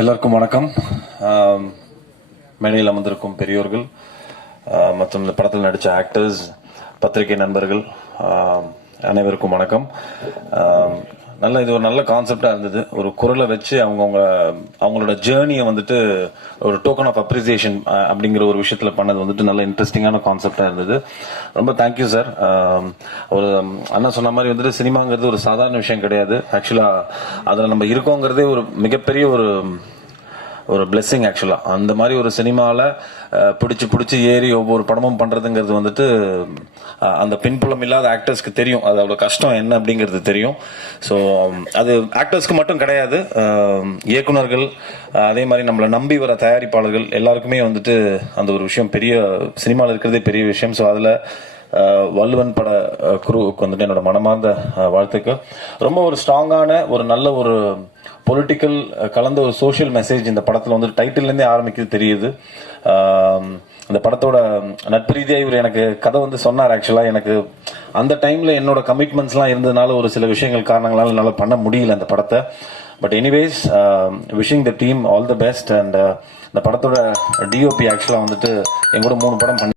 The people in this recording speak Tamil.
எல்லாருக்கும் வணக்கம். மேடையில் அமர்ந்திருக்கும் பெரியோர்கள் மற்றும் இந்த படத்தில் நடித்த ஆக்டர்ஸ், பத்திரிகை நண்பர்கள் அனைவருக்கும் வணக்கம். இது ஒரு நல்ல கான்செப்டா இருந்தது. ஒரு குரலை வச்சு அவங்களோட ஜேர்னியை வந்துட்டு ஒரு டோக்கன் ஆஃப் அப்ரிசியேஷன் அப்படிங்கிற ஒரு விஷயத்துல பண்ணது வந்துட்டு நல்ல இன்ட்ரெஸ்டிங்கான கான்செப்டா இருந்தது. ரொம்ப தேங்க்யூ சார். ஒரு அண்ணா சொன்ன மாதிரி வந்துட்டு சினிமாங்கிறது ஒரு சாதாரண விஷயம் கிடையாது. ஆக்சுவலா அதில் நம்ம இருக்கோங்கிறதே ஒரு மிகப்பெரிய ஒரு பிளெஸிங். ஆக்சுவலா அந்த மாதிரி ஒரு சினிமாவில் பிடிச்சி ஏறி ஒவ்வொரு படமும் பண்றதுங்கிறது வந்துட்டு அந்த பின்புலம் இல்லாத ஆக்டர்ஸ்க்கு தெரியும், அதோட கஷ்டம் என்ன அப்படிங்கிறது தெரியும். ஸோ அது ஆக்டர்ஸ்க்கு மட்டும் கிடையாது, இயக்குனர்கள், அதே மாதிரி நம்மளை நம்பி வர தயாரிப்பாளர்கள் எல்லாருக்குமே வந்துட்டு அந்த ஒரு விஷயம் பெரிய சினிமாவில் இருக்கிறதே பெரிய விஷயம். ஸோ அதில் வள்ளுவன் பட குருவுக்கு வந்துட்டு என்னோட மனமார்ந்த வாழ்த்துக்கு. ரொம்ப ஒரு ஸ்ட்ராங்கான ஒரு நல்ல ஒரு பொலிட்டிக்கல் கலந்த ஒரு சோஷியல் மெசேஜ் இந்த படத்தில் வந்து டைட்டில்லேருந்தே ஆரம்பிக்கிறது தெரியுது. இந்த படத்தோட நட்பு ரீதியாக இவர் எனக்கு கதை வந்து சொன்னார். ஆக்சுவலாக எனக்கு அந்த டைமில் என்னோட கமிட்மெண்ட்ஸ்லாம் இருந்ததுனால ஒரு சில விஷயங்கள் காரணங்களால என்னால் பண்ண முடியல அந்த படத்தை. But anyways, wishing the team all the best. And இந்த படத்தோட டிஓபி ஆக்சுவலாக வந்துட்டு எங்கூட 3 படம் பண்ணி